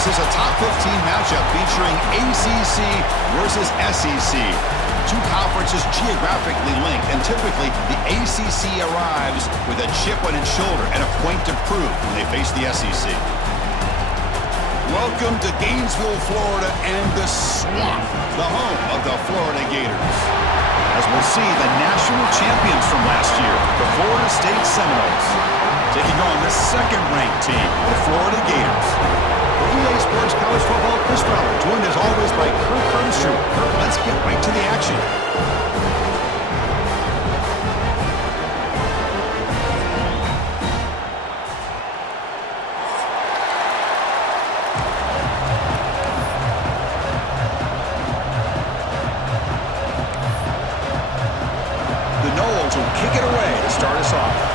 This is a top 15 matchup featuring ACC versus SEC. Two conferences geographically linked, and typically the ACC arrives with a chip on its shoulder and a point to prove when they face the SEC. Welcome to Gainesville, Florida, and the Swamp, the home of the Florida Gators. As we'll see, the national champions from last year, the Florida State Seminoles, taking on the second-ranked team, the Florida Gators. For EA Sports College Football, Chris Fowler, joined as always by Kirk Curtis. Kirk, let's get right to the action. The Noles will kick it away to start us off.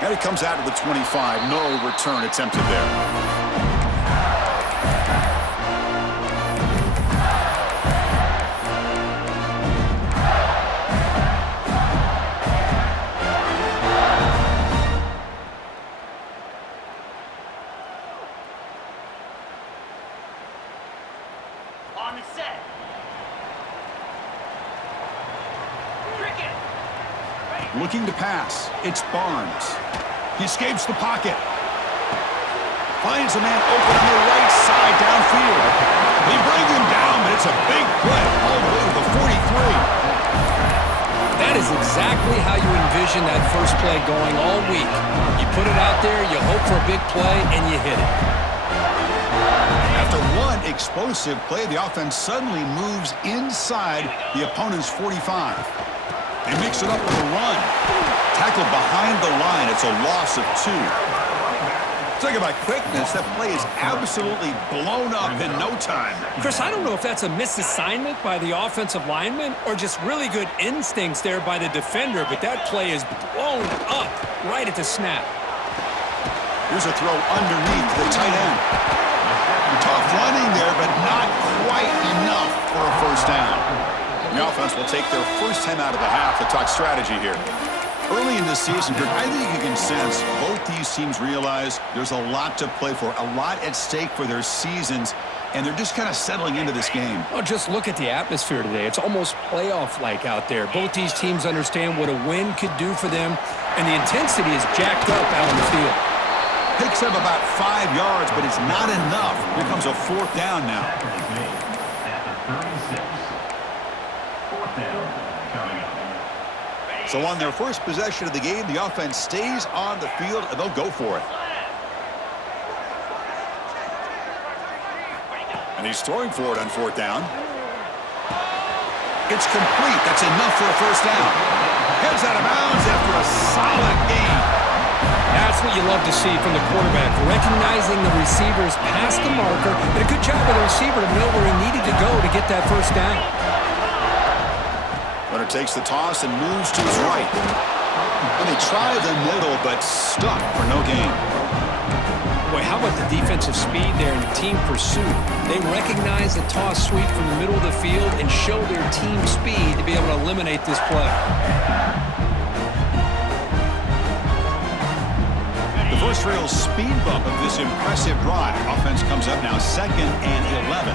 And it comes out of the 25. No return attempted there. On the set. Cricket. Looking to pass. It's Barnes. He escapes the pocket. Finds a man open on the right side downfield. They bring him down, but it's a big play all the way to the 43. That is exactly how you envision that first play going all week. You put it out there, you hope for a big play, and you hit it. After one explosive play, the offense suddenly moves inside the opponent's 45. They mix it up with a run. Tackled behind the line. It's a loss of 2. Talk about quickness. That play is absolutely blown up in no time. Chris, I don't know if that's a misassignment by the offensive lineman or just really good instincts there by the defender, but that play is blown up right at the snap. Here's a throw underneath the tight end. Tough running there, but not quite enough for a first down. The offense will take their first time out of the half to talk strategy here. Early in the season, Kirk, I think you can sense both these teams realize there's a lot to play for, a lot at stake for their seasons, and they're just kind of settling into this game. Well, just look at the atmosphere today. It's almost playoff-like out there. Both these teams understand what a win could do for them, and the intensity is jacked up out on the field. Picks up about 5 yards, but it's not enough. Here comes a fourth down now. So on their first possession of the game, the offense stays on the field, and they'll go for it. And he's throwing for it on fourth down. It's complete. That's enough for a first down. Heads out of bounds after a solid gain. That's what you love to see from the quarterback, recognizing the receivers past the marker, and a good job of the receiver to know where he needed to go to get that first down. Runner takes the toss and moves to his right. And they try the middle, but stuck for no gain. Boy, how about the defensive speed there and the team pursuit? They recognize the toss sweep from the middle of the field and show their team speed to be able to eliminate this play. The first real speed bump of this impressive drive. Offense comes up now 2nd and 11.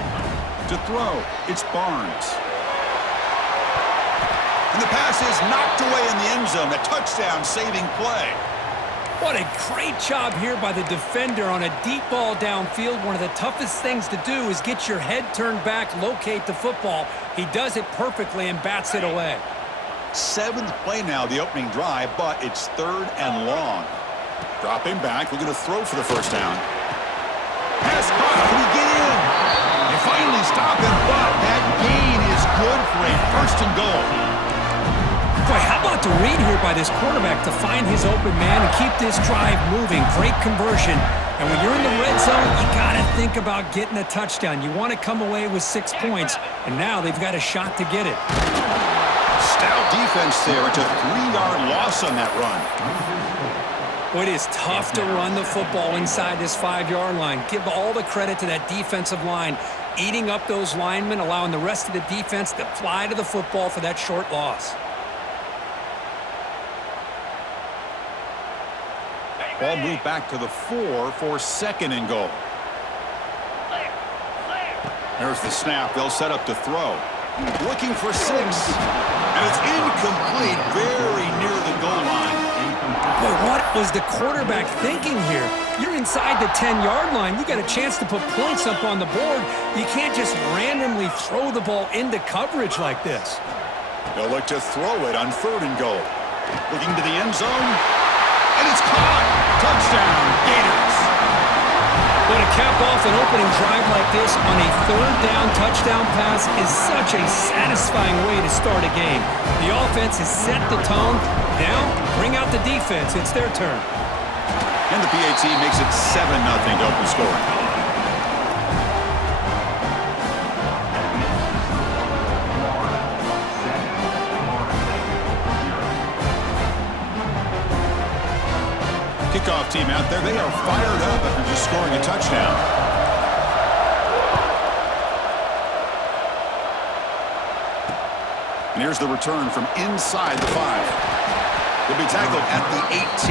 To throw, it's Barnes. And the pass is knocked away in the end zone. A touchdown-saving play. What a great job here by the defender on a deep ball downfield. One of the toughest things to do is get your head turned back, locate the football. He does it perfectly and bats it away. 7th play now, the opening drive, but it's 3rd and long. Dropping back, looking to throw for the first down. Pass caught, can he get in? They finally stop him, but that gain is good for a 1st and goal. Boy, how about the read here by this quarterback to find his open man and keep this drive moving. Great conversion. And when you're in the red zone, you got to think about getting a touchdown. You want to come away with 6 points, and now they've got a shot to get it. Stout defense there. It's a 3-yard loss on that run. Boy, it is tough to run the football inside this 5-yard line. Give all the credit to that defensive line, eating up those linemen, allowing the rest of the defense to fly to the football for that short loss. Ball moved back to the 4 for 2nd and goal. Clear. Clear. There's the snap. They'll set up to throw. Looking for 6. And it's incomplete, very near the goal line. Boy, what was the quarterback thinking here? You're inside the 10-yard line. You got a chance to put points up on the board. You can't just randomly throw the ball into coverage like this. They'll look to throw it on 3rd and goal. Looking to the end zone. And it's caught. Touchdown, Gators. But to cap off an opening drive like this on a 3rd down touchdown pass is such a satisfying way to start a game. The offense has set the tone. Now, bring out the defense. It's their turn. And the PAT makes it 7-0 to open scoring. Kickoff team out there, they are fired up after just scoring a touchdown. And here's the return from inside the 5. They'll be tackled at the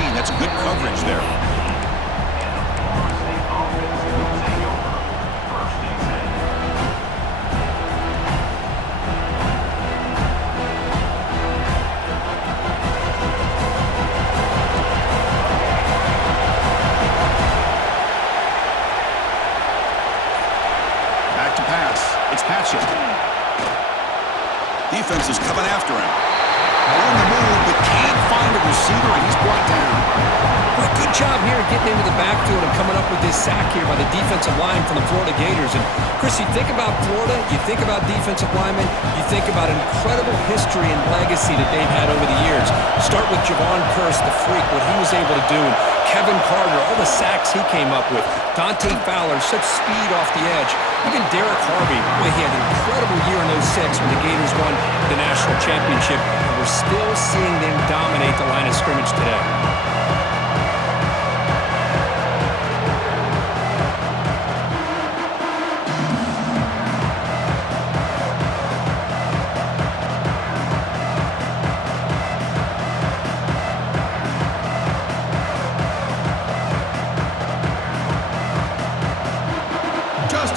18. That's good coverage there. Defense is coming after him. On the move, but can't find a receiver, and he's brought down. Well, good job here getting into the backfield and coming up with this sack here by the defensive line from the Florida Gators. And, Chris, you think about Florida, you think about defensive linemen, you think about incredible history and legacy that they've had over the years. Start with Javon Curse, the freak, what he was able to do. And Kevin Carter, all the sacks he came up with. Dante Fowler, such speed off the edge. Even Derek Harvey, boy, he had an incredible year in 06 when the Gators won the national championship. And we're still seeing them dominate the line of scrimmage today.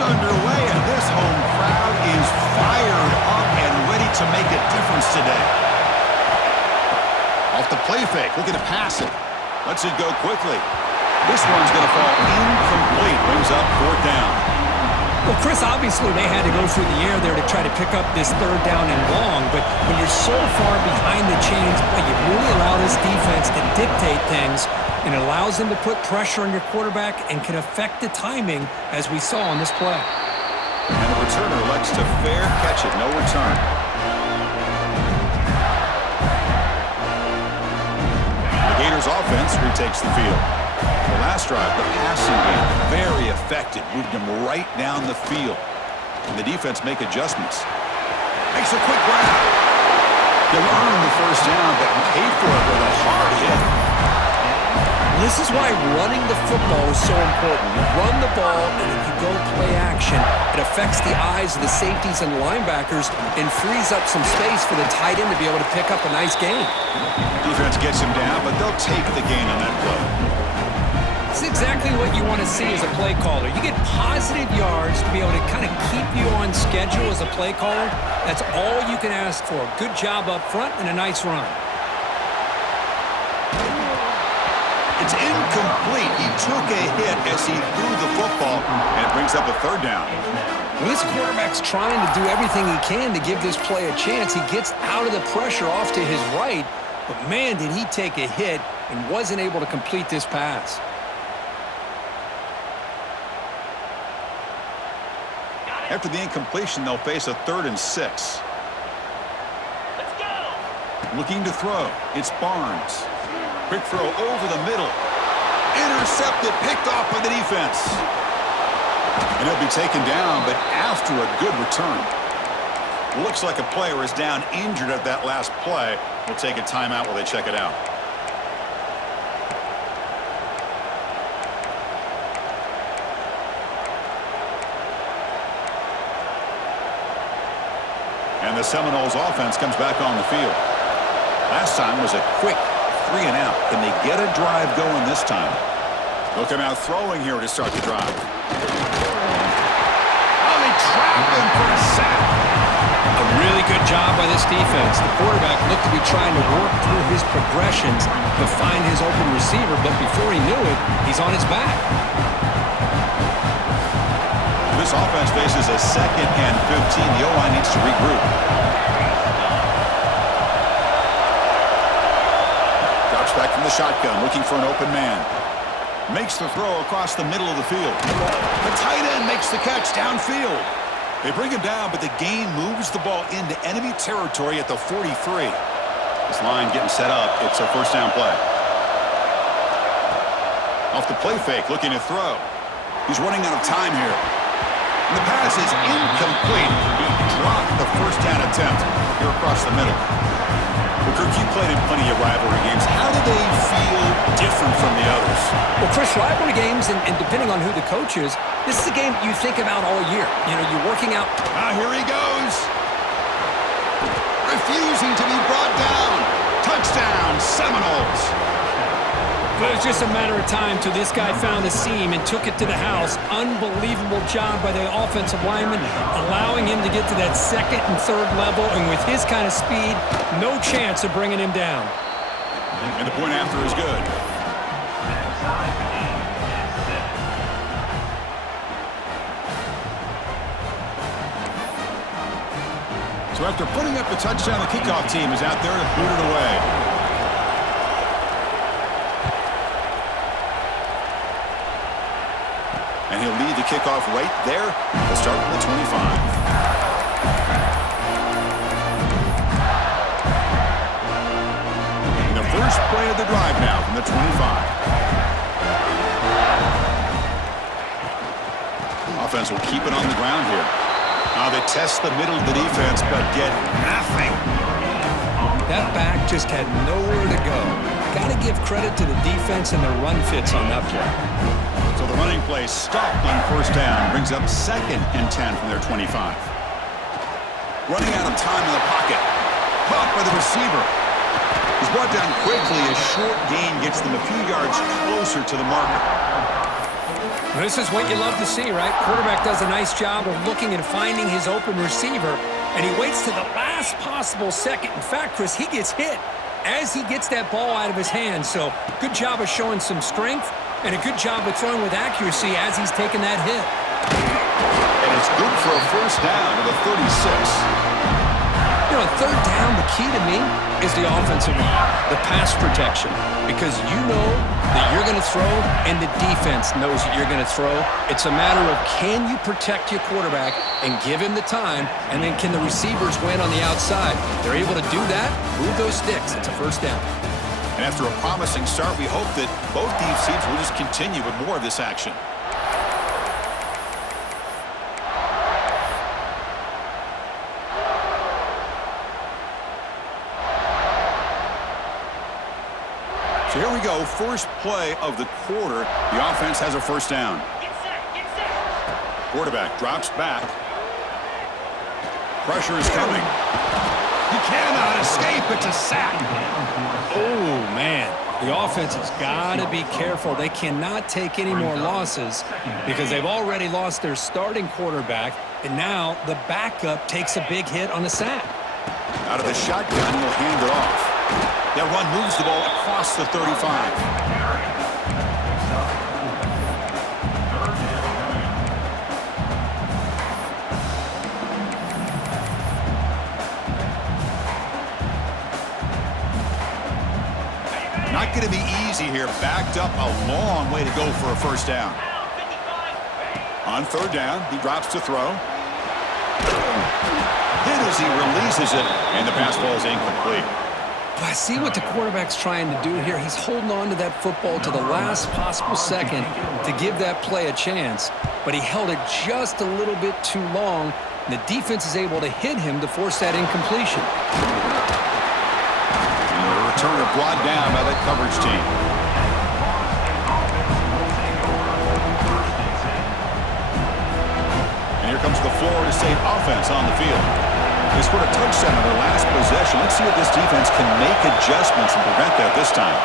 Underway, and this home crowd is fired up and ready to make a difference today. Off the play fake, looking to pass it. Lets it go quickly. This one's going to fall incomplete. Brings up 4th down. Well, Chris, obviously they had to go through the air there to try to pick up this 3rd down and long, but when you're so far behind the chains, boy, you really allow this defense to dictate things, and it allows them to put pressure on your quarterback and can affect the timing, as we saw on this play. And the returner elects to fair catch it, no return. The Gators offense retakes the field. The last drive, the passing game, very effective. Moved them right down the field. And the defense make adjustments. Makes a quick grab. They'll earn the 1st down, but pay for it with a hard hit. This is why running the football is so important. You run the ball, and if you go play action, it affects the eyes of the safeties and linebackers and frees up some space for the tight end to be able to pick up a nice gain. Defense gets him down, but they'll take the gain on that play. It's exactly what you want to see as a play caller. You get positive yards to be able to kind of keep you on schedule as a play caller. That's all you can ask for. Good job up front and a nice run. It's incomplete. He took a hit as he threw the football, and it brings up a 3rd down. Well, this quarterback's trying to do everything he can to give this play a chance. He gets out of the pressure off to his right, but man, did he take a hit and wasn't able to complete this pass. After the incompletion, they'll face a 3rd and 6. Let's go. Looking to throw. It's Barnes. Quick throw over the middle. Intercepted, picked off by the defense. And he'll be taken down, but after a good return. Looks like a player is down injured at that last play. We'll take a timeout while they check it out. And the Seminoles offense comes back on the field. Last time was a quick 3 and out. Can they get a drive going this time? They'll come out throwing here to start the drive. Oh, they trap him for a sack. A really good job by this defense. The quarterback looked to be trying to work through his progressions to find his open receiver, but before he knew it, he's on his back. This offense faces a 2nd and 15. The O-line needs to regroup. Drops back from the shotgun, looking for an open man. Makes the throw across the middle of the field. The tight end makes the catch downfield. They bring him down, but the gain moves the ball into enemy territory at the 43. This line getting set up. It's a first down play. Off the play fake, looking to throw. He's running out of time here. And the pass is incomplete. He dropped the first down attempt here across the middle. Well, Kirk, you played in plenty of rivalry games. How do they feel different from the others? Well, Chris, rivalry games, and depending on who the coach is, this is a game you think about all year. You know, you're working out. Here he goes. Refusing to be brought down. Touchdown, Seminoles. But it was just a matter of time till this guy found the seam and took it to the house. Unbelievable job by the offensive lineman, allowing him to get to that 2nd and 3rd level, and with his kind of speed, no chance of bringing him down. And the point after is good. So after putting up the touchdown, the kickoff team is out there to boot it away. And he'll lead the kickoff right there. They'll start from the 25. And the first play of the drive now from the 25. Offense will keep it on the ground here. Now they test the middle of the defense, but get nothing. That back just had nowhere to go. Got to give credit to the defense and their run fits on that play. So the running play stopped on first down, brings up 2nd and 10 from their 25. Running out of time in the pocket. Caught by the receiver. He's brought down quickly. A short gain gets them a few yards closer to the marker. This is what you love to see, right? Quarterback does a nice job of looking and finding his open receiver, and he waits to the last possible second. In fact, Chris, he gets hit as he gets that ball out of his hands. So good job of showing some strength and a good job of throwing with accuracy as he's taking that hit. And it's good for a first down to the 36. You know, 3rd down, the key to me is the offensive line, the pass protection, because you know that you're going to throw and the defense knows that you're going to throw. It's a matter of can you protect your quarterback and give him the time, and then can the receivers win on the outside? They're able to do that, move those sticks. It's a first down. And after a promising start, we hope that both these teams will just continue with more of this action. So here we go, first play of the quarter. The offense has a first down. Get set, get set. Quarterback drops back. Pressure is coming. He cannot escape. It's a sack. Oh, man. The offense has got to be careful. They cannot take any more losses because they've already lost their starting quarterback, and now the backup takes a big hit on the sack. Out of the shotgun, he'll hand it off. That run moves the ball across the 35. Not going to be easy here. Backed up a long way to go for a first down. On 3rd down, he drops to throw. Hit as he releases it, and the pass ball is incomplete. But I see what the quarterback's trying to do here. He's holding on to that football to the last possible second to give that play a chance, but he held it just a little bit too long, and the defense is able to hit him to force that incompletion. Returner brought down by that coverage team. And here comes the Florida State offense on the field. They scored a touchdown on their last possession. Let's see if this defense can make adjustments and prevent that this time.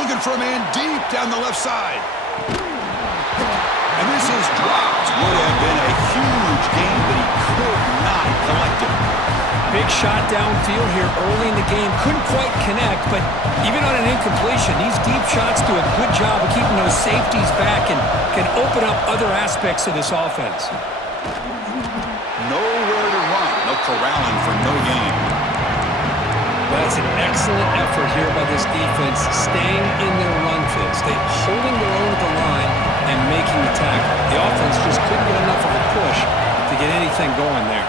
Looking for a man deep down the left side. And this is dropped. Would have been a huge gain, but he could not collect it. Big shot downfield here early in the game. Couldn't quite connect, but even on an incompletion, these deep shots do a good job of keeping those safeties back and can open up other aspects of this offense. Nowhere to run. No corralling for no gain. That's an excellent effort here by this defense, staying in their run fits. They holding their own at the line and making the tackle. The offense just couldn't get enough of a push to get anything going there.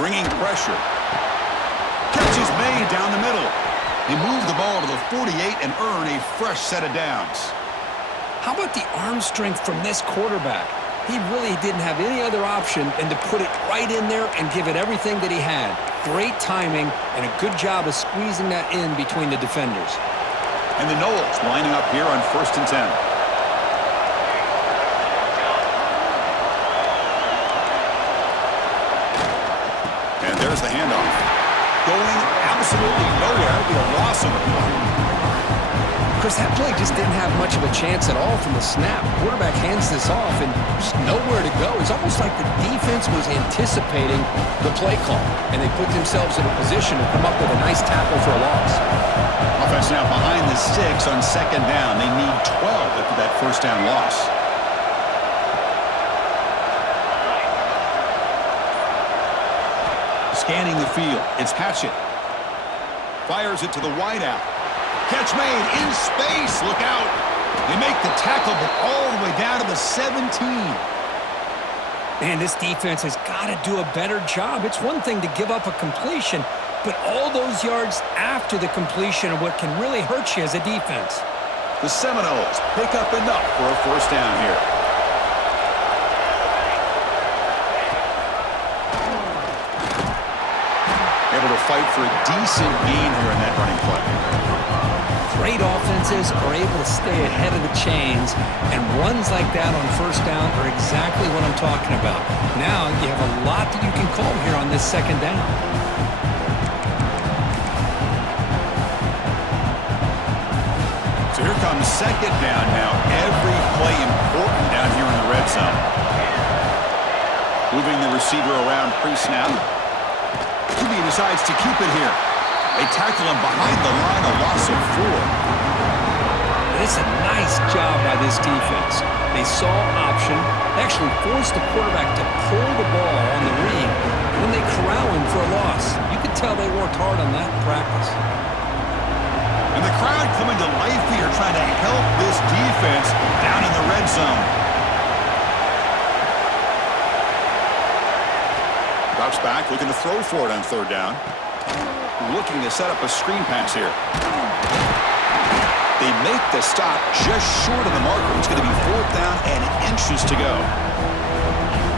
Bringing pressure. Catch is made down the middle. They move the ball to the 48 and earn a fresh set of downs. How about the arm strength from this quarterback? He really didn't have any other option than to put it right in there and give it everything that he had. Great timing and a good job of squeezing that in between the defenders. And the Knowles lining up here on 1st and 10. And there's the handoff. Going absolutely nowhere. It'll be a loss on the play. Chris, that play just didn't have much of a chance at all from the snap. Quarterback hands this off and just nowhere to go. It's almost like the defense was anticipating the play call, and they put themselves in a position to come up with a nice tackle for a loss. Offense now behind the sticks on 2nd down. They need 12 after that 1st down loss. Scanning the field. It's Hatchett. Fires it to the wideout. Catch made in space. Look out. They make the tackle, but all the way down to the 17. Man, this defense has got to do a better job. It's one thing to give up a completion, but all those yards after the completion are what can really hurt you as a defense. The Seminoles pick up enough for a 1st down here. Able to fight for a decent gain here in that running play. Great offenses are able to stay ahead of the chains, and runs like that on 1st down are exactly what I'm talking about. Now you have a lot that you can call here on this 2nd down. So here comes 2nd down now. Every play important down here in the red zone. Moving the receiver around pre-snap. QB decides to keep it here. They tackle him behind the line, a loss of 4. It's a nice job by this defense. They saw option, actually forced the quarterback to pull the ball on the read, and then they corral him for a loss. You could tell they worked hard on that in practice. And the crowd coming to life here, trying to help this defense down in the red zone. Drops back, looking to throw for it on 3rd down. Looking to set up a screen pass here. They make the stop just short of the marker. It's going to be 4th down and inches to go.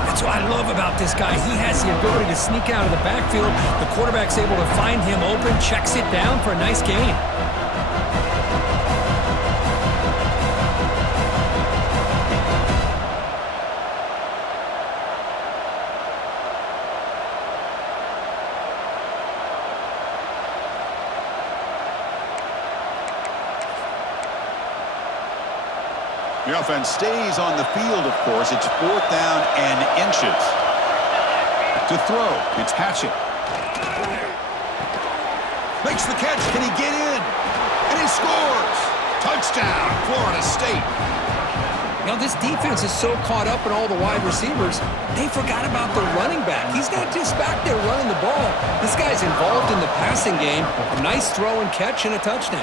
That's what I love about this guy. He has the ability to sneak out of the backfield. The quarterback's able to find him open, checks it down for a nice gain. The offense stays on the field, of course. It's 4th down and inches. To throw, it's Hatchett. Makes the catch. Can he get in? And he scores. Touchdown, Florida State. Now, this defense is so caught up in all the wide receivers, they forgot about the running back. He's not just back there running the ball. This guy's involved in the passing game. A nice throw and catch and a touchdown.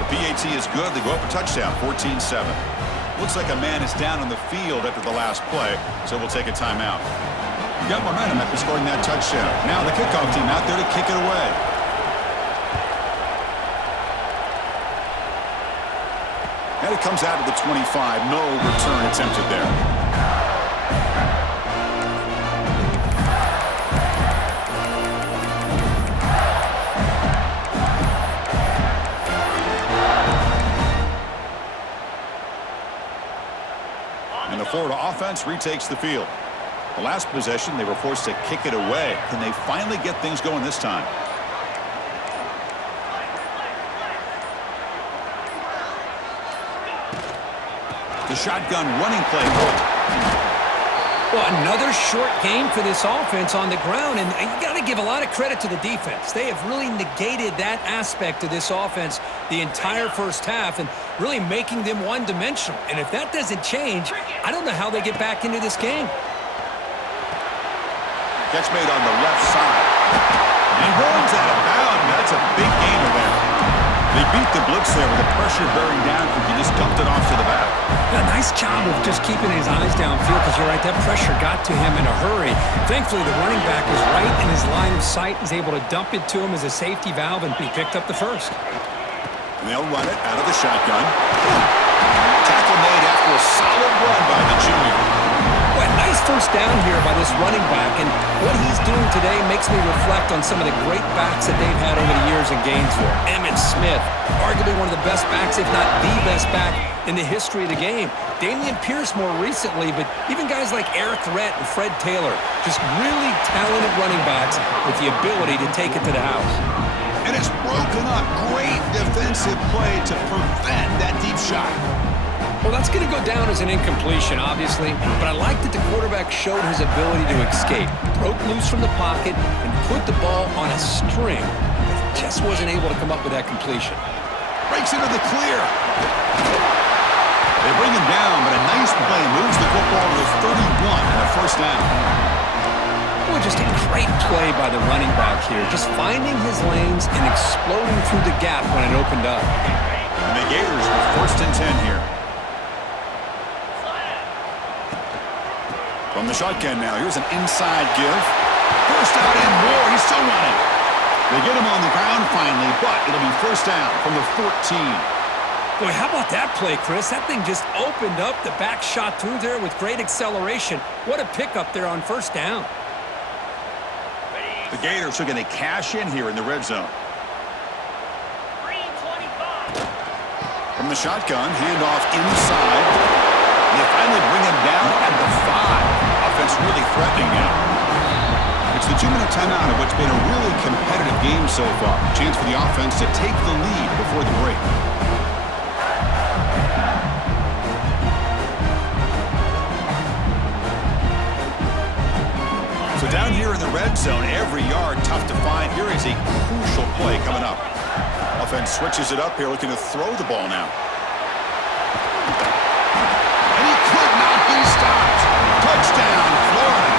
The PAT is good. They go up a touchdown, 14-7. Looks like a man is down on the field after the last play, so we'll take a timeout. You got momentum after scoring that touchdown. Now the kickoff team out there to kick it away. And it comes out of the 25. No return attempted there. And the Florida offense retakes the field. The last possession, they were forced to kick it away. Can they finally get things going this time? The shotgun running play. Well, another short game for this offense on the ground, and you got to give a lot of credit to the defense. They have really negated that aspect of this offense the entire first half and really making them one-dimensional. And if that doesn't change, I don't know how they get back into this game. Catch made on the left side. And runs out of bounds. That's a big gainer there. They beat the blitz there with the pressure bearing down because he just dumped it off to the back. A nice job of just keeping his eyes downfield because you're right, that pressure got to him in a hurry. Thankfully, the running back was right in his line of sight, was able to dump it to him as a safety valve, and he picked up the first. And they'll run it out of the shotgun. Tackle made after a solid run by the junior. Well, nice first down here by this running back, and what he's doing today makes me reflect on some of the great backs that they've had over the years in Gainesville. Emmitt Smith, arguably one of the best backs, if not the best back in the history of the game. Damian Pierce more recently, but even guys like Eric Rhett and Fred Taylor, just really talented running backs with the ability to take it to the house. And it's broken up. Great defensive play to prevent that deep shot. Well, that's going to go down as an incompletion, obviously, but I like that the quarterback showed his ability to escape, broke loose from the pocket, and put the ball on a string, but just wasn't able to come up with that completion. Breaks into the clear. They bring him down, but a nice play moves the football to the 31 and a first down. Well, just a great play by the running back here, just finding his lanes and exploding through the gap when it opened up. And the Gators with first and 10 here. From the shotgun now, here's an inside give. First out and more, he's still running. They get him on the ground finally, but it'll be first down from the 14. Boy, how about that play, Chris? That thing just opened up. The back shot through there with great acceleration. What a pickup there on first down. The Gators are going to cash in here in the red zone. Green 25. From the shotgun, handoff inside. And they finally bring him down at the 5. Offense really threatening now. It's the 2-minute timeout of what's been a really competitive game so far. Chance for the offense to take the lead before the break. So down here in the red zone, every yard tough to find. Here is a crucial play coming up. Offense switches it up here, looking to throw the ball now. And he could not be stopped. Touchdown, Florida.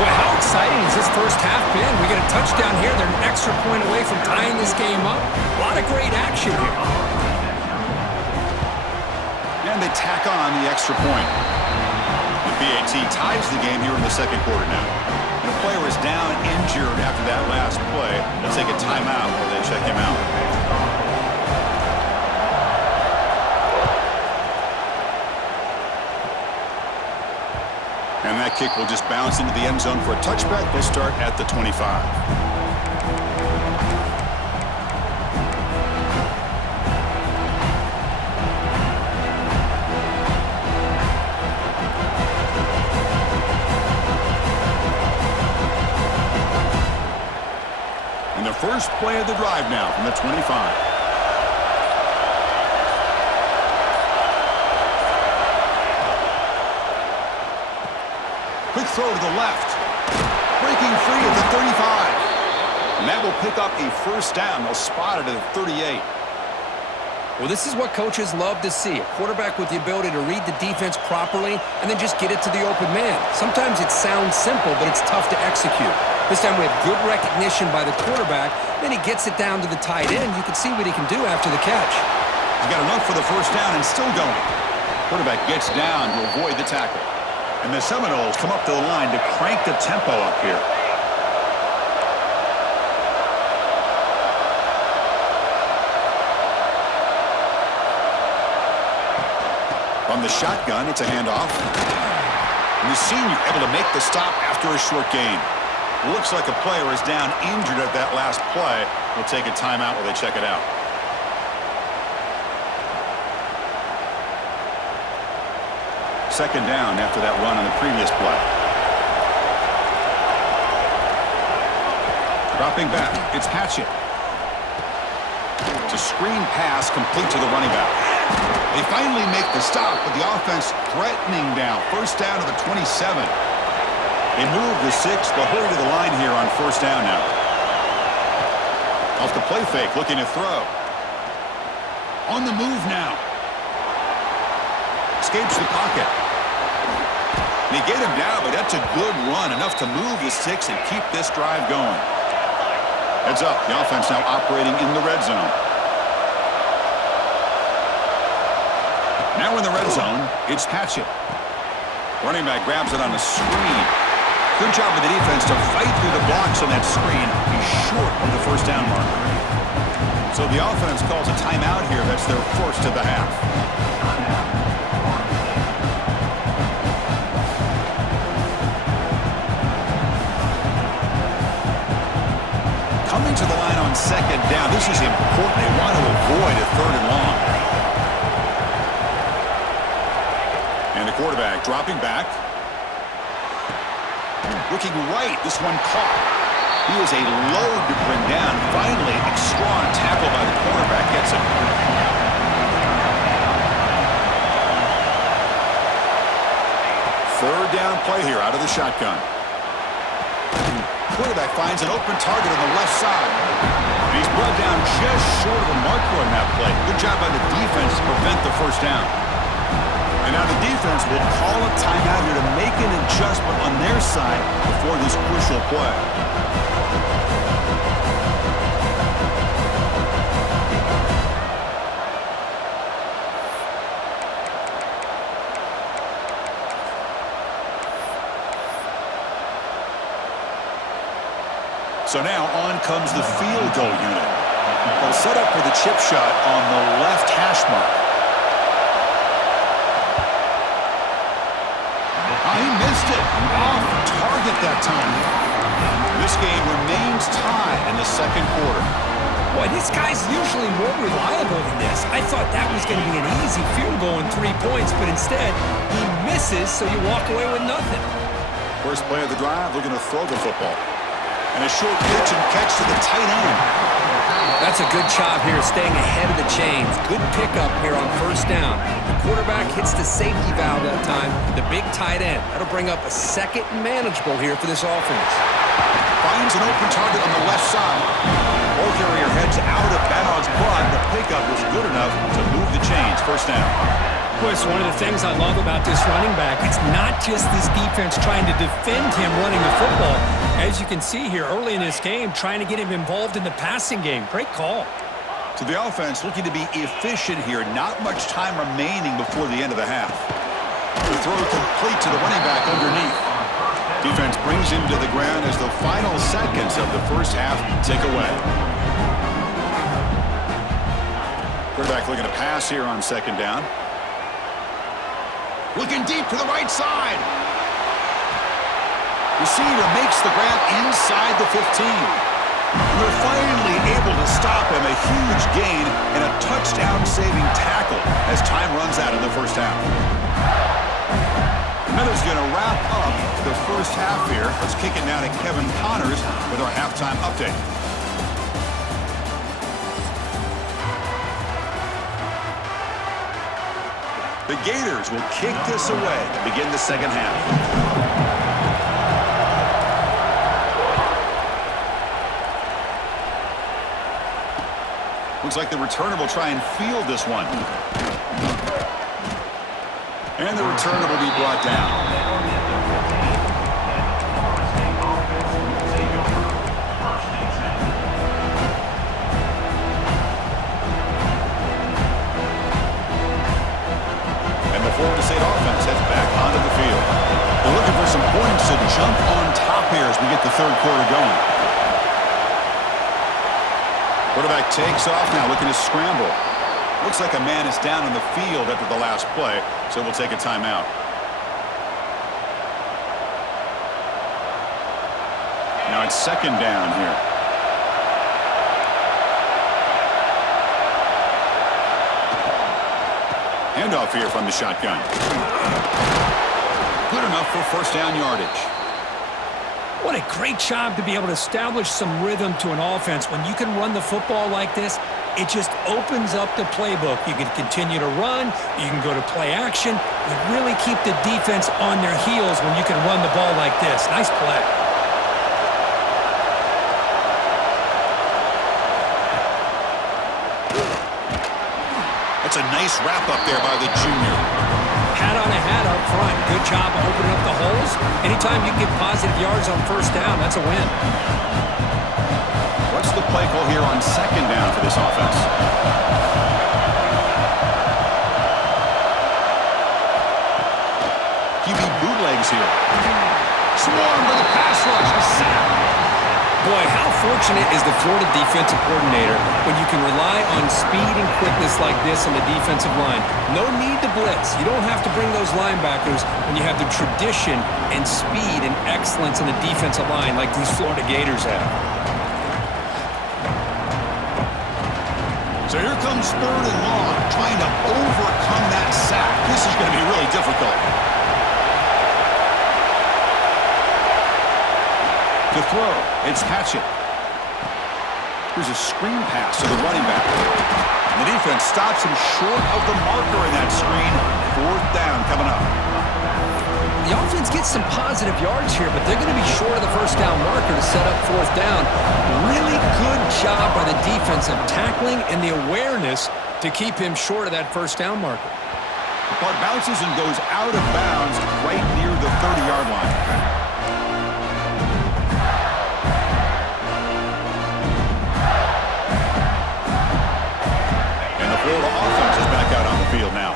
Boy, how exciting has this first half been? We get a touchdown here. They're an extra point away from tying this game up. A lot of great action here. And they tack on the extra point. The BAT ties the game here in the second quarter now. And a player is down injured after that last play. They'll take a timeout while they check him out. And that kick will just bounce into the end zone for a touchback. They'll start at the 25. And the first play of the drive now from the 25. Quick throw to the left. Breaking free at the 35. And that will pick up a first down. They'll spot it at the 38. Well, this is what coaches love to see. A quarterback with the ability to read the defense properly and then just get it to the open man. Sometimes it sounds simple, but it's tough to execute. This time we have good recognition by the quarterback. Then he gets it down to the tight end. You can see what he can do after the catch. He's got enough for the first down and still going. Quarterback gets down to avoid the tackle. And the Seminoles come up to the line to crank the tempo up here. From the shotgun, it's a handoff. And the senior able to make the stop after a short gain. Looks like a player is down injured at that last play. We'll take a timeout while they check it out. Second down after that run on the previous play. Dropping back, it's Patchett. It's a screen pass complete to the running back. They finally make the stop, but the offense threatening down. First down to the 27. They move the 6. They'll hurry to the line here on first down now. Off the play fake, looking to throw. On the move now. Escapes the pocket. They get him down, but that's a good run. Enough to move the 6 and keep this drive going. Heads up, the offense now operating in the red zone. Now in the red zone, it's Patchett. Running back grabs it on the screen. Good job of the defense to fight through the blocks on that screen. He's short of the first down marker. So the offense calls a timeout here. That's their first of the half. Coming to the line on second down. This is important. They want to avoid a third and long. And the quarterback dropping back. Looking right. This one caught. He was a load to bring down. Finally, a strong tackle by the quarterback gets him. Third down play here out of the shotgun. Quarterback finds an open target on the left side. And he's brought down just short of the marker on that play. Good job by the defense to prevent the first down. And now the defense will call a timeout here to make an adjustment on their side before this crucial play. So now on comes the field goal unit. They'll set up for the chip shot on the left hash mark. He missed it. Off target that time. This game remains tied in the second quarter. Boy, this guy's usually more reliable than this. I thought that was going to be an easy field goal and 3 points, but instead, he misses, so you walk away with nothing. First play of the drive, looking to throw the football. And a short pitch and catch to the tight end. That's a good job here, staying ahead of the chains. Good pickup here on first down. The quarterback hits the safety valve that time, the big tight end. That'll bring up a second and manageable here for this offense. Finds an open target on the left side. Ball carrier heads out of bounds, but the pickup was good enough to move the chains. First down. Boy, it's one of the things I love about this running back. It's not just this defense trying to defend him running the football. As you can see here early in this game, trying to get him involved in the passing game. Great call. So the offense looking to be efficient here. Not much time remaining before the end of the half. The throw complete to the running back underneath. Defense brings him to the ground as the final seconds of the first half tick away. Quarterback looking to pass here on second down. Looking deep to the right side. Receiver makes the grab inside the 15. They're finally able to stop him. A huge gain and a touchdown-saving tackle as time runs out in the first half. Miller's going to wrap up the first half here. Let's kick it now to Kevin Connors with our halftime update. The Gators will kick this away to begin the second half. Looks like the returner will try and field this one. And the returner will be brought down. Florida State offense heads back onto the field. They're looking for some points to jump on top here as we get the third quarter going. Quarterback takes off now, looking to scramble. Looks like a man is down on the field after the last play, so we'll take a timeout. Now it's second down here. Handoff here from the shotgun. Good enough for first down yardage. What a great job to be able to establish some rhythm to an offense. When you can run the football like this, it just opens up the playbook. You can continue to run. You can go to play action. You really keep the defense on their heels when you can run the ball like this. Nice play. That's a nice wrap-up there by the junior. Hat on a hat up front. Good job of opening up the holes. Anytime you get positive yards on first down, that's a win. What's the play call here on second down for this offense? QB bootlegs here. Swarm with a pass rush. A sack. Boy, how fortunate is the Florida defensive coordinator when you can rely on speed and quickness like this on the defensive line. No need to blitz. You don't have to bring those linebackers when you have the tradition and speed and excellence in the defensive line like these Florida Gators have. So here comes third and long, trying to overcome that sack. This is going to be really difficult. To throw, it's Patchett. Here's a screen pass to the running back. And the defense stops him short of the marker in that screen. Fourth down coming up. The offense gets some positive yards here, but they're going to be short of the first down marker to set up fourth down. Really good job by the defense of tackling and the awareness to keep him short of that first down marker. The punt bounces and goes out of bounds right near the 30-yard line. Florida offense is back out on the field now.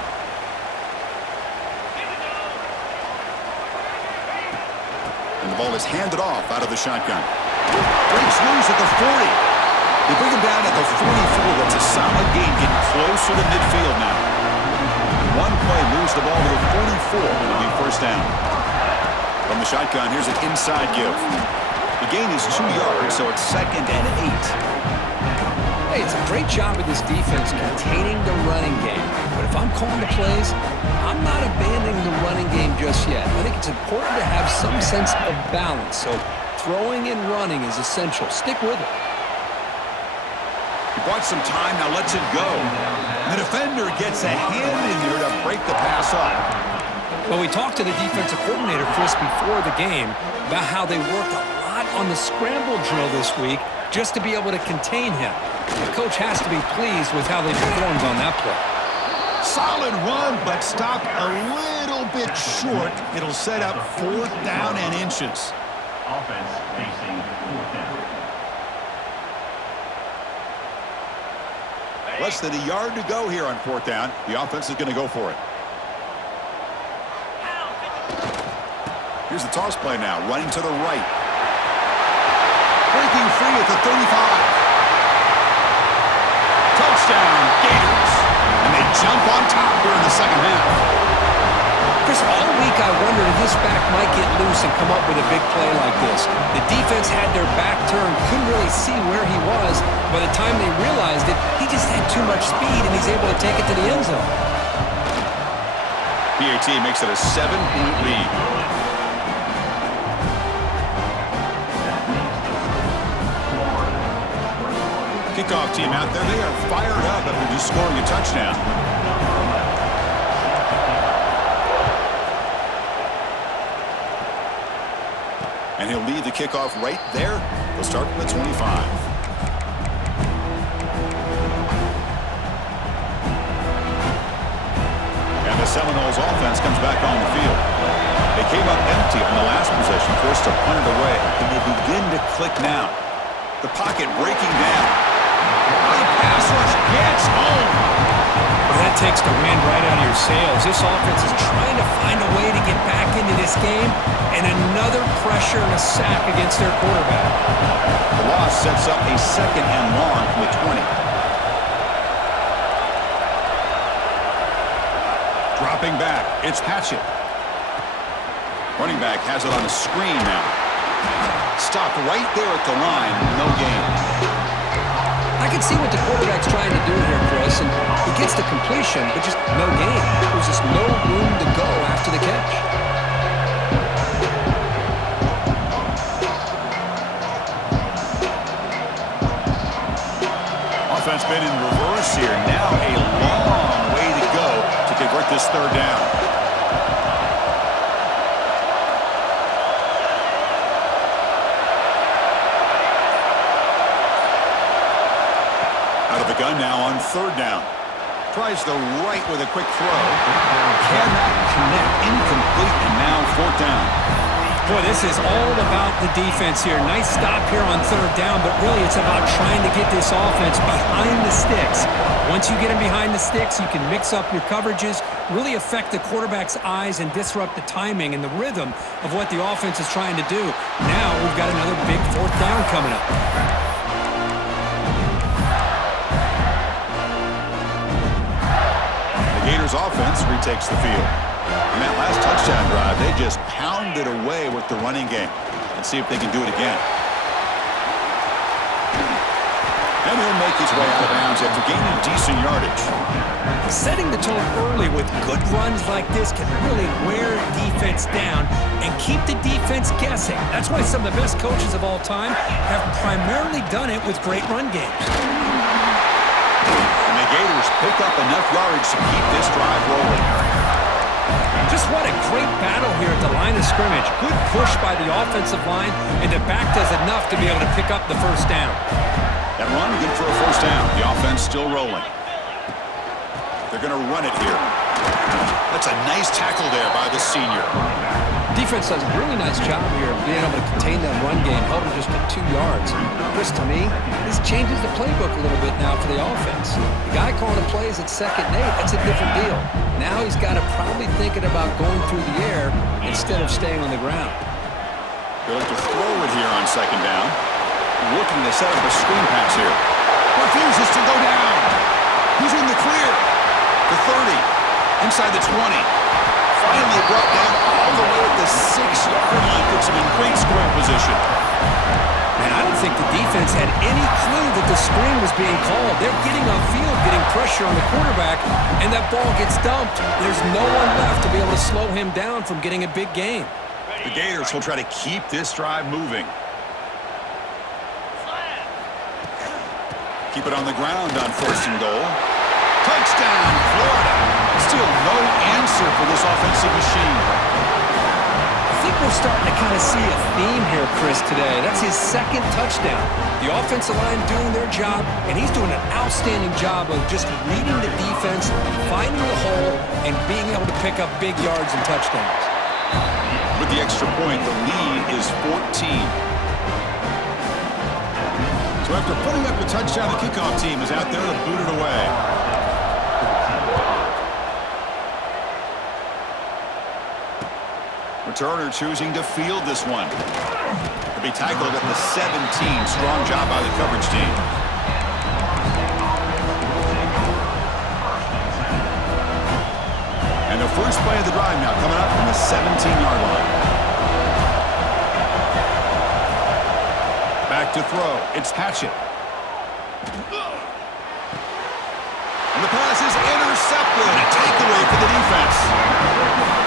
And the ball is handed off out of the shotgun. Breaks loose at the 40. They bring him down at the 44. That's a solid gain, getting closer to midfield now. One play moves the ball to the 44. It'll be first down. From the shotgun, here's an inside give. The gain is 2 yards, so it's second and 8. Hey, it's a great job of this defense containing the running game. But if I'm calling the plays, I'm not abandoning the running game just yet. I think it's important to have some sense of balance. So throwing and running is essential. Stick with it. He bought some time, now lets it go. The defender gets a hand in there to break the pass up. Well, we talked to the defensive coordinator, Chris, before the game about how they worked a lot on the scramble drill this week just to be able to contain him. The coach has to be pleased with how they performed on that play. Solid run, but stopped a little bit short. It'll set up fourth down and inches. Offense facing fourth down. Less than a yard to go here on fourth down. The offense is going to go for it. Here's the toss play now, running to the right. Breaking free at the 35. Touchdown, Gators. And they jump on top here in the second half. Chris, all week I wondered if this back might get loose and come up with a big play like this. The defense had their back turned, couldn't really see where he was. By the time they realized it, he just had too much speed, and he's able to take it to the end zone. PAT makes it a 7-point lead. Kickoff team out there, they are fired up after just scoring a touchdown. And he'll lead the kickoff right there. They'll start from the 25. And the Seminoles offense comes back on the field. They came up empty on the last possession, forced to punt it away. And they begin to click now. The pocket breaking down. The pass rush gets home. Well, that takes the wind right out of your sails. This offense is trying to find a way to get back into this game, and another pressure and a sack against their quarterback. The loss sets up a second and long from the 20. Dropping back, it's Patchett. Running back has it on a screen now. Stopped right there at the line, no gain. I can see what the quarterback's trying to do here, Chris, and he gets the completion, but just no gain. There's just no room to go after the catch. Offense been in reverse here. Now a long way to go to convert this third down. Out of the gun now on third down. Tries the right with a quick throw. Cannot connect. Incomplete, and now fourth down. Boy, this is all about the defense here. Nice stop here on third down, but really it's about trying to get this offense behind the sticks. Once you get them behind the sticks, you can mix up your coverages, really affect the quarterback's eyes and disrupt the timing and the rhythm of what the offense is trying to do. Now we've got another big fourth down coming up. The Gators offense retakes the field. In that last touchdown drive, they just pounded away with the running game. Let's see if they can do it again. And he'll make his way out of bounds after gaining decent yardage. Setting the tone early with good runs like this can really wear defense down and keep the defense guessing. That's why some of the best coaches of all time have primarily done it with great run games. And the Gators pick up enough yardage to keep this drive rolling. Just what a great battle here at the line of scrimmage. Good push by the offensive line, and the back does enough to be able to pick up the first down. That run, good for a first down. The offense still rolling. They're going to run it here. That's a nice tackle there by the senior. Defense does a really nice job here of being able to contain that run game, held him just at 2 yards. Chris, to me, this changes the playbook a little bit now for the offense. The guy calling the plays at 2nd and 8, that's a different deal. Now he's got to probably thinking about going through the air instead of staying on the ground. They look to throw it here on 2nd down. Looking to set up a screen pass here. Refuses to go down. He's in the clear. The 30. Inside the 20. Finally brought down all the way at the 6-yard line. Puts him in great scoring position. And I don't think the defense had any clue that the screen was being called. They're getting on field, getting pressure on the quarterback, and that ball gets dumped. There's no one left to be able to slow him down from getting a big gain. The Gators will try to keep this drive moving. Keep it on the ground on 1st and goal. Touchdown, Florida. Still no answer for this offensive machine. I think we're starting to kind of see a theme here, Chris, today. That's his 2nd touchdown. The offensive line doing their job, and he's doing an outstanding job of just reading the defense, finding the hole, and being able to pick up big yards and touchdowns. With the extra point, the lead is 14. So after putting up a touchdown, the kickoff team is out there to boot it away. Returner choosing to field this one. To be tackled at the 17. Strong job by the coverage team. And the first play of the drive now coming up from the 17-yard line. Back to throw. It's Hatchett. And the pass is intercepted. A takeaway for the defense.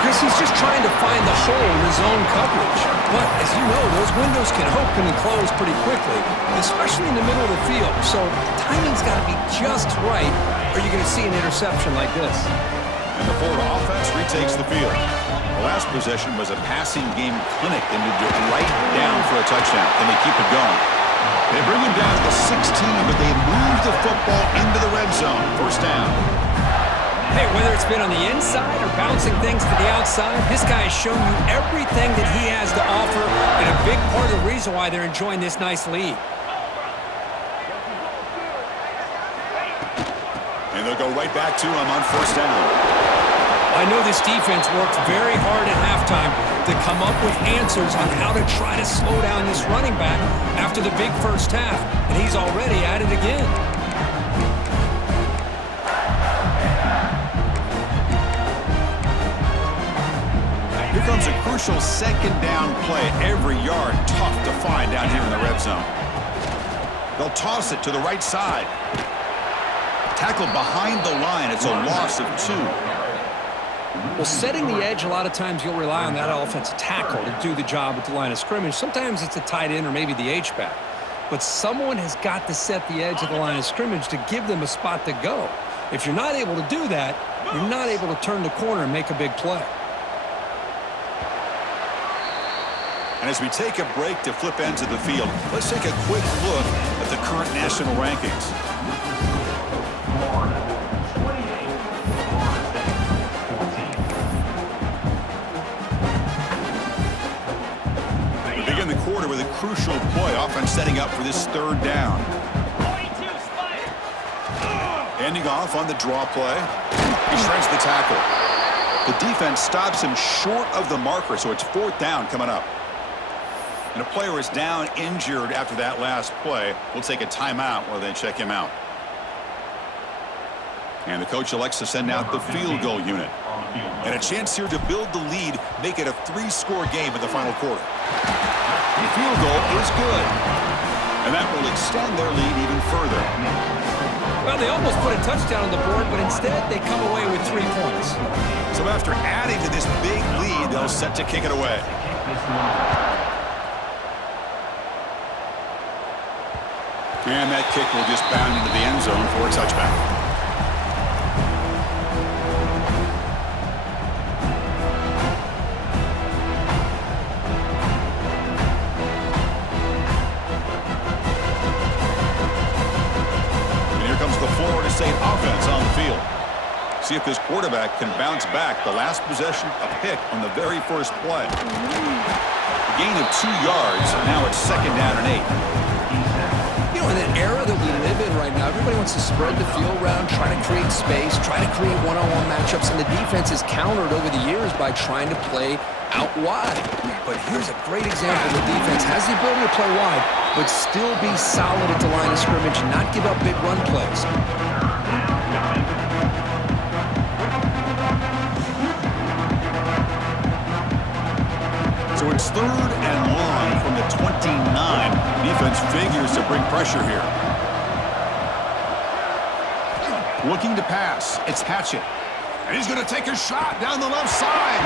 Chris, he's just trying to find the hole in his own coverage. But, as you know, those windows can open and close pretty quickly, especially in the middle of the field. So the timing's got to be just right, or you're going to see an interception like this. And the Florida offense retakes the field. The last possession was a passing game clinic. They moved it right down for a touchdown. Can they keep it going? They bring him down to the 16, but they move the football into the red zone. First down. Hey, whether it's been on the inside or bouncing things to the outside, this guy has shown you everything that he has to offer, and a big part of the reason why they're enjoying this nice lead. And they'll go right back to him on first down. I know this defense worked very hard at halftime to come up with answers on how to try to slow down this running back after the big first half, and he's already at it again. Here comes a crucial 2nd down play. Every yard tough to find down here in the red zone. They'll toss it to the right side. Tackled behind the line. It's a loss of 2. Well, setting the edge, a lot of times you'll rely on that offensive tackle to do the job at the line of scrimmage. Sometimes it's a tight end or maybe the H-back. but someone has got to set the edge of the line of scrimmage to give them a spot to go. If you're not able to do that, you're not able to turn the corner and make a big play. And as we take a break to flip ends of the field, let's take a quick look at the current national rankings. Florida, 28. Florida State, 14. We begin the quarter with a crucial play, offense setting up for this third down. 42, Spider. Ending off on the draw play. He shreds the tackle. The defense stops him short of the marker, so it's fourth down coming up. And a player is down injured after that last play. We'll take a timeout while they check him out. And the coach elects to send out the field goal unit. And a chance here to build the lead, make it a 3-score game in the final quarter. The field goal is good. And that will extend their lead even further. Well, they almost put a touchdown on the board, but instead they come away with 3 points. So after adding to this big lead, they'll set to kick it away. And that kick will just bound into the end zone for a touchback. And here comes the Florida State offense on the field. See if this quarterback can bounce back. The last possession, a pick on the very first play. A gain of 2 yards. Now it's second down and 8. In an era that we live in right now, everybody wants to spread the field around, try to create space, try to create one-on-one matchups, and the defense has countered over the years by trying to play out wide. But here's a great example. The defense has the ability to play wide, but still be solid at the line of scrimmage and not give up big run plays. So it's third and long from the 29. Defense figures to bring pressure here. Looking to pass. It's Hatchett. And he's going to take a shot down the left side.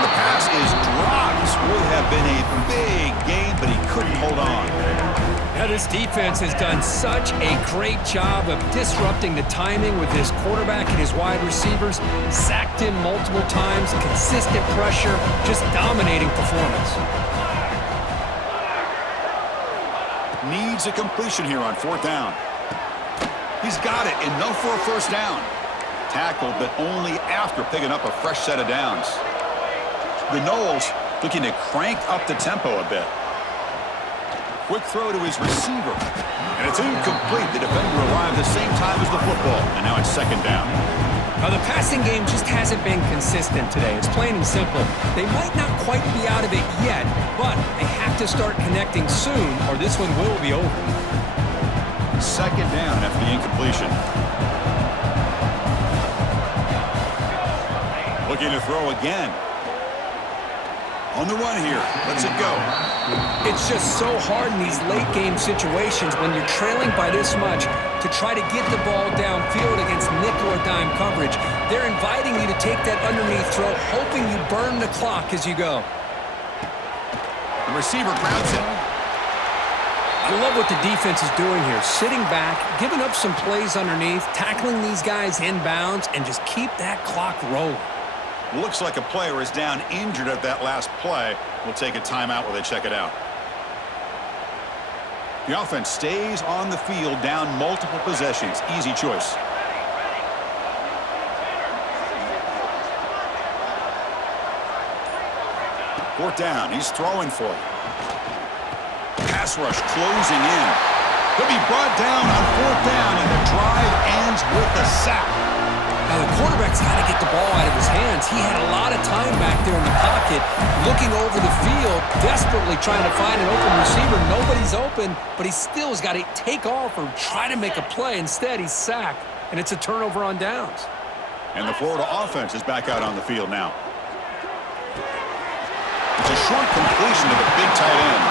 The pass is dropped. Would have been a big game, but he couldn't hold on. Now this defense has done such a great job of disrupting the timing with his quarterback and his wide receivers. Sacked him multiple times, consistent pressure, just dominating performance. Needs a completion here on fourth down. He's got it, enough for a first down. Tackled, but only after picking up a fresh set of downs. The Noles looking to crank up the tempo a bit. Quick throw to his receiver. And it's incomplete. The defender arrived the same time as the football. And now it's second down. Now the passing game just hasn't been consistent today. It's plain and simple. They might not quite be out of it yet, but they have to start connecting soon or this one will be over. Second down after the incompletion. Looking to throw again. On the run here. Let's it go. It's just so hard in these late game situations when you're trailing by this much to try to get the ball downfield against nickel or dime coverage. They're inviting you to take that underneath throw, hoping you burn the clock as you go. The receiver grabs it. I love what the defense is doing here. Sitting back, giving up some plays underneath, tackling these guys inbounds, and just keep that clock rolling. Looks like a player is down injured at that last play. We'll take a timeout while they check it out. The offense stays on the field, down multiple possessions. Easy choice. Fourth down. He's throwing for it. Pass rush closing in. He'll be brought down on fourth down, and the drive ends with a sack. Now the quarterback's got to get the ball out of his hands. He had a lot of time back there in the pocket, looking over the field, desperately trying to find an open receiver. Nobody's open, but he still has got to take off or try to make a play. Instead, he's sacked, and it's a turnover on downs. And the Florida offense is back out on the field now. It's a short completion to the big tight end.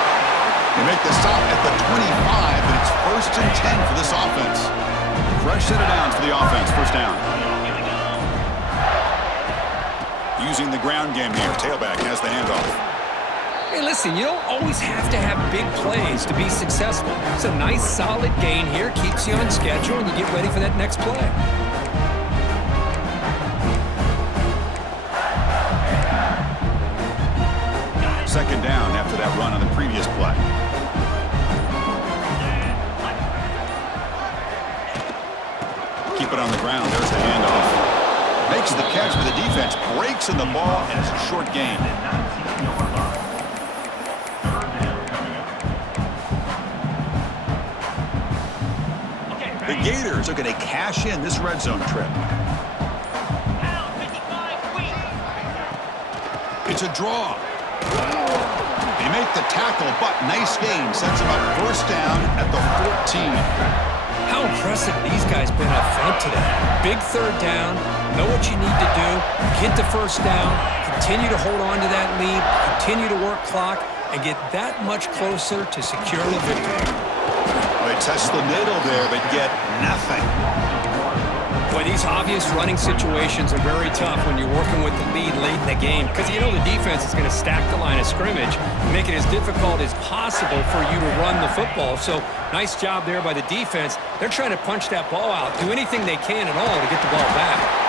They make the stop at the 25, but it's first and 10 for this offense. Fresh set of downs for the offense, first down. Using the ground game here. Tailback has the handoff. Hey, listen, you don't always have to have big plays to be successful. It's a nice, solid gain here, keeps you on schedule, and you get ready for that next play. Second down after that run on the previous play. Keep it on the ground. There's the handoff. Makes the catch for the defense. Breaks in the ball, and it's a short gain. The Gators are going to cash in this red zone trip. Pound 55 wheat. It's a draw. They make the tackle, but nice gain. Sends them up first down at the 14. How impressive these guys been up front today. Big third down, know what you need to do, get the first down, continue to hold on to that lead, continue to work clock, and get that much closer to securing a victory. Well, they test the middle there, but get nothing. Boy, these obvious running situations are very tough when you're working with the lead late in the game because you know the defense is going to stack the line of scrimmage, make it as difficult as possible for you to run the football. So nice job there by the defense. They're trying to punch that ball out, do anything they can at all to get the ball back.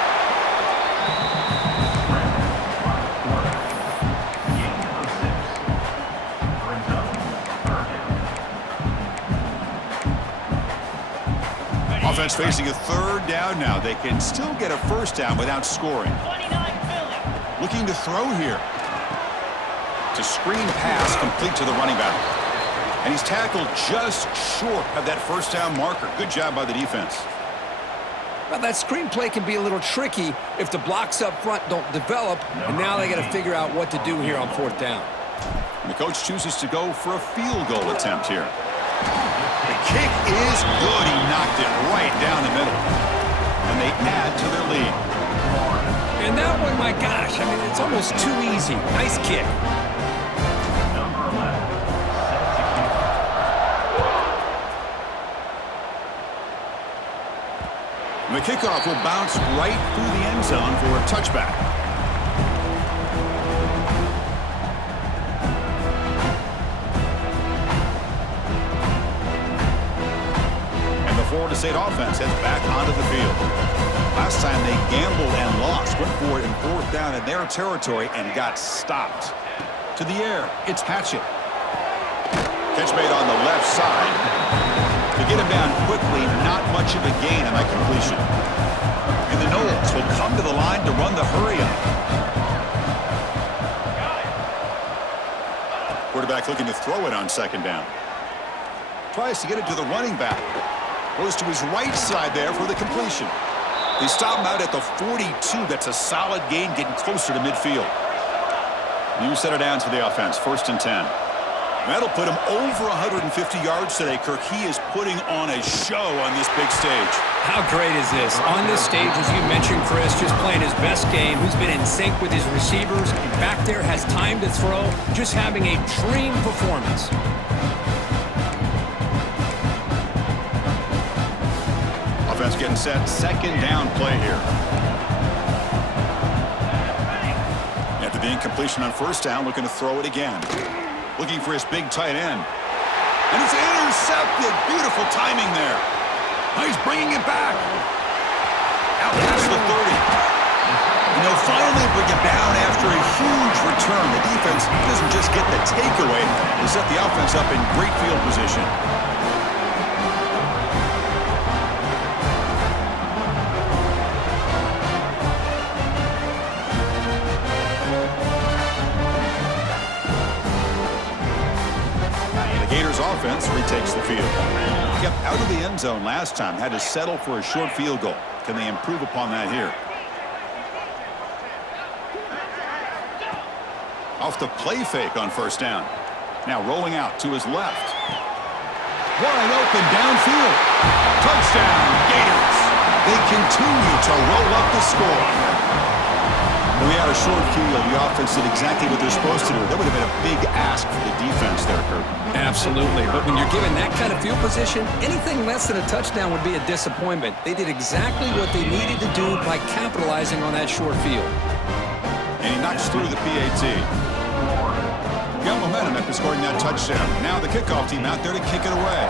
Offense facing a third down now. They can still get a first down without scoring. 29 Philly. Looking to throw here. It's a screen pass complete to the running back. And he's tackled just short of that first down marker. Good job by the defense. Well, that screen play can be a little tricky if the blocks up front don't develop, and now they got to figure out what to do here on fourth down. And the coach chooses to go for a field goal attempt here. The kick is good. He knocked it right down the middle. And they add to their lead. And that one, my gosh, I mean, it's almost too easy. Nice kick. And the kickoff will bounce right through the end zone for a touchback. Florida State offense heads back onto the field. Last time they gambled and lost, went for it in fourth down in their territory and got stopped. To the air, it's Hatchett. Catch made on the left side. To get him down quickly, not much of a gain on that completion. And the Noles will come to the line to run the hurry-up. Quarterback looking to throw it on second down. Tries to get it to the running back. Goes to his right side there for the completion. They stop him out at the 42. That's a solid gain, getting closer to midfield. New set of downs for the offense, 1st and 10. That'll put him over 150 yards today, Kirk. He is putting on a show on this big stage. How great is this? On this stage, as you mentioned, Chris, just playing his best game. He's been in sync with his receivers. Back there, has time to throw. Just having a dream performance. Offense getting set. Second down play here. After the incompletion on first down, looking to throw it again. Looking for his big tight end. And it's intercepted. Beautiful timing there. Now he's bringing it back. Out past the 30. And they'll finally bring it down after a huge return. The defense doesn't just get the takeaway. They set the offense up in great field position. Offense retakes the field. Kept out of the end zone last time. Had to settle for a short field goal. Can they improve upon that here? Off the play fake on first down. Now rolling out to his left. Wide open downfield. Touchdown, Gators. They continue to roll up the score. When we had a short field, the offense did exactly what they're supposed to do. That would have been a big ask for the defense there, Kurt. Absolutely. But when you're given that kind of field position, anything less than a touchdown would be a disappointment. They did exactly what they needed to do by capitalizing on that short field. And he knocks through the PAT. Got got momentum after scoring that touchdown. Now the kickoff team out there to kick it away.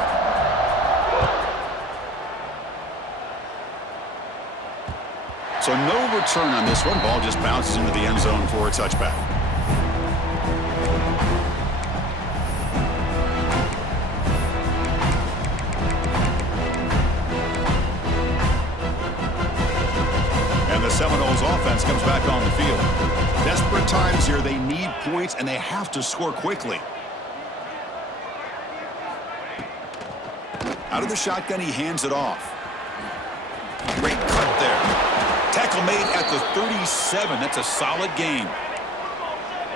So no return on this one. Ball just bounces into the end zone for a touchback. And the Seminoles offense comes back on the field. Desperate times here. They need points, and they have to score quickly. Out of the shotgun, he hands it off. Great cut there. Tackle made at the 37. That's a solid gain.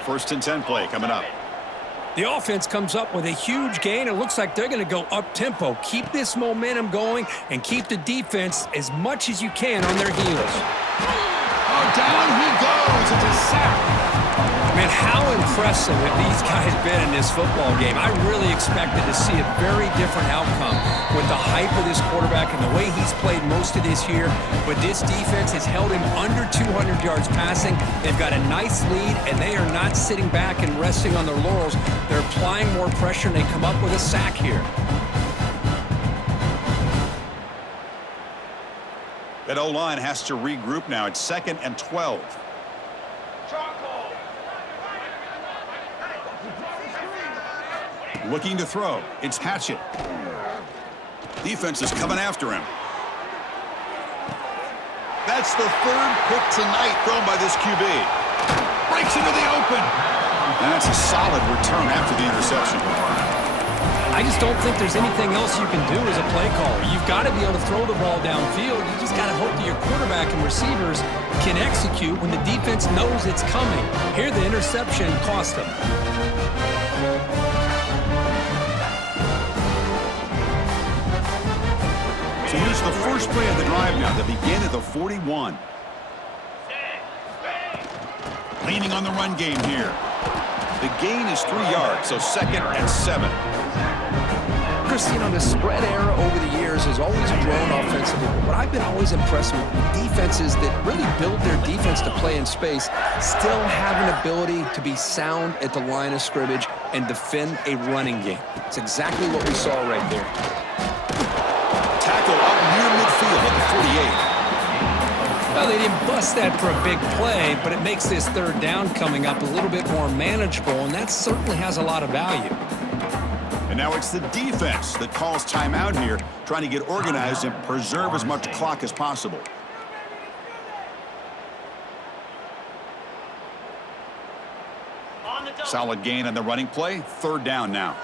1st and 10 play coming up. The offense comes up with a huge gain. It looks like they're going to go up-tempo. Keep this momentum going and keep the defense as much as you can on their heels. Oh, down he goes. It's a sack. Man, how impressive have these guys been in this football game? I really expected to see a very different outcome with the hype of this quarterback and the way he's played most of this year. But this defense has held him under 200 yards passing. They've got a nice lead, and they are not sitting back and resting on their laurels. They're applying more pressure, and they come up with a sack here. That O-line has to regroup now. It's 2nd and 12. Looking to throw. It's Hatchett. Defense is coming after him. That's the 3rd pick tonight thrown by this QB. Breaks into the open. And that's a solid return after the interception. I just don't think there's anything else you can do as a play caller. You've got to be able to throw the ball downfield. You just got to hope that your quarterback and receivers can execute when the defense knows it's coming. Here, the interception cost them. So here's the first play of the drive now. They begin at the 41. Leaning on the run game here. The gain is 3 yards, so 2nd and 7. Chris, you know, the spread era over the years has always grown offensively. But what I've been always impressed with defenses that really build their defense to play in space still have an ability to be sound at the line of scrimmage and defend a running game. It's exactly what we saw right there. Tackle up near midfield at the 48. Well, they didn't bust that for a big play, but it makes this 3rd down coming up a little bit more manageable, and that certainly has a lot of value. And now it's the defense that calls timeout here, trying to get organized and preserve as much clock as possible. Solid gain on the running play. 3rd down now.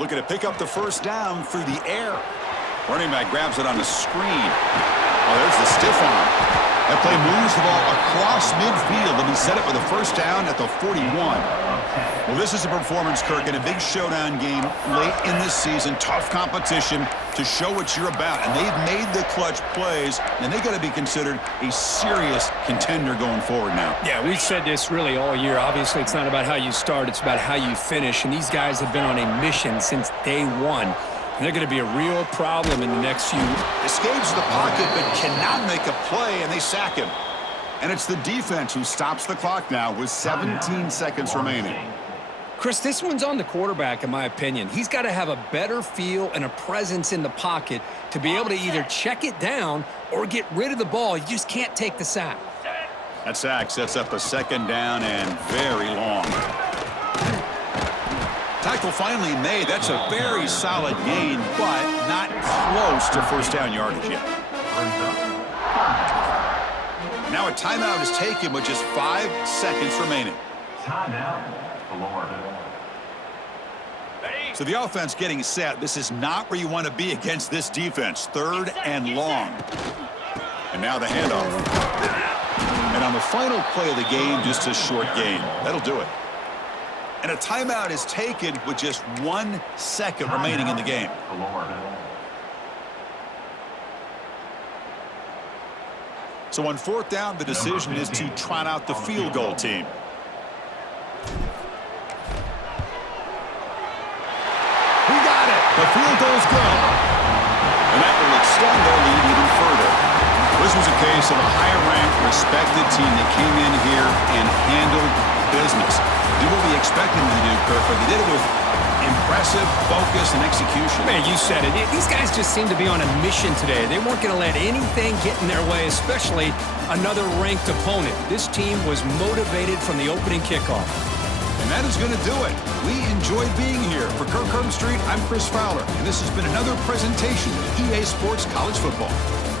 Looking to pick up the 1st down through the air. Running back grabs it on the screen. Oh, there's the stiff arm. That play moves the ball across midfield, and he set it with a 1st down at the 41. Well, this is a performance, Kirk, in a big showdown game late in this season. Tough competition to show what you're about, and they've made the clutch plays, and they got to be considered a serious contender going forward now. Yeah, we've said this really all year. Obviously, it's not about how you start, it's about how you finish, and these guys have been on a mission since day one. And they're going to be a real problem in the next few. Escapes the pocket, but cannot make a play, and they sack him. And it's the defense who stops the clock now with 17 seconds remaining. Chris, this one's on the quarterback, in my opinion. He's got to have a better feel and a presence in the pocket to be able to either check it down or get rid of the ball. You just can't take the sack. That sack sets up a 2nd down and very long. Tackle finally made. That's a very solid gain, but not close to 1st down yardage yet. Now a timeout is taken with just 5 seconds remaining. Timeout, Florida. So the offense getting set. This is not where you want to be against this defense. 3rd and long. And now the handoff. And on the final play of the game, just a short gain. That'll do it. And a timeout is taken with just 1 second remaining in the game. So on 4th down, the decision is to trot out the field goal team. He got it. The field goal's good. And that will extend their lead even further. This was a case of a higher-ranked, respected team that came in here and handled business. Do what we expect them to do, Kirk, but they did it with impressive focus and execution. Man, you said it. These guys just seem to be on a mission today. They weren't going to let anything get in their way, especially another ranked opponent. This team was motivated from the opening kickoff. And that is going to do it. We enjoyed being here. For Kirk Street, I'm Chris Fowler, and this has been another presentation of EA Sports College Football.